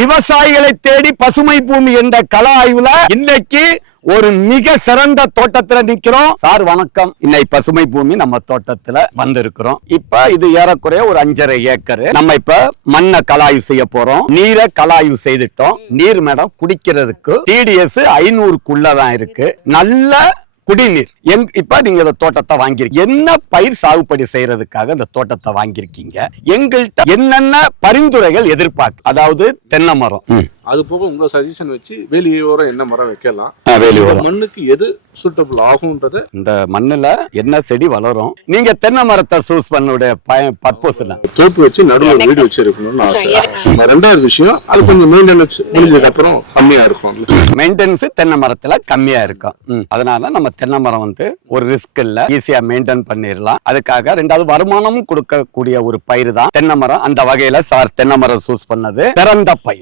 விவசாயிகளை தேடி பசுமை பூமி என்ற கல ஆய்வுல இன்னைக்கு ஒரு மிக சிறந்த தோட்டத்துல நிக்கிறோம். சார் வணக்கம். இன்னைக்கு பசுமை பூமி நம்ம தோட்டத்துல வந்திருக்கிறோம். இப்ப இது ஏறக்குறைய ஒரு அஞ்சரை ஏக்கர். நம்ம இப்ப மண்ணை கலாய்வு செய்ய போறோம். நீரை கலாய்வு செய்துட்டோம். நீர் மேடம் குடிக்கிறதுக்கு டிடிஎஸ் ஐநூறுக்குள்ளதான் இருக்கு. நல்ல குடிநீர். எங் இப்ப நீங்க இந்த தோட்டத்தை வாங்கியிருக்கீங்க. என்ன பயிர் சாகுபடி செய்யறதுக்காக இந்த தோட்டத்தை வாங்கியிருக்கீங்க? எங்கள்கிட்ட என்னென்ன பரிந்துரைகள் எதிர்பார்க்கு அதாவது தென்னை மரம். ம். அது போக உங்க சஜஷன் வச்சு வேலியோரம் என்ன மரம் வைக்கலாம்? ஆ, வேலி இந்த வரும் மண்ணுக்கு எது சூட்டபிள் ஆகும்ன்றது இந்த மண்ணுல என்ன செடி வளரும்? நீங்க தென்னை மரத்தை சூஸ் பண்ணுடைய பர்பஸ் தோப்பு வச்சு நடுவில் வீடு வச்சிருக்கணும்னு ஆசை. ரெண்டாவது விஷயம் அது கொஞ்சம் மெயின்டெனன்ஸ் முடிஞ்சதுக்கு அப்புறம் கம்மியா இருக்கும்ல மெயின்டெனன்ஸ் தென்னை மரத்துல கம்மியா இருக்கும். ம். அதனால நம்ம தென்னை மரம் வந்து ஒரு ரிஸ்க் இல்ல. ஈஸியா மெயின்டைன் பண்ணிடலாம் அதுக்காக ரெண்டாவது வருமானமும் கொடுக்கக்கூடிய ஒரு பயிர் தான் தென்னை மரம். அந்த வகையில சார் தென்னை மரம் சூஸ் பண்ணது. பிறந்த பயிர்.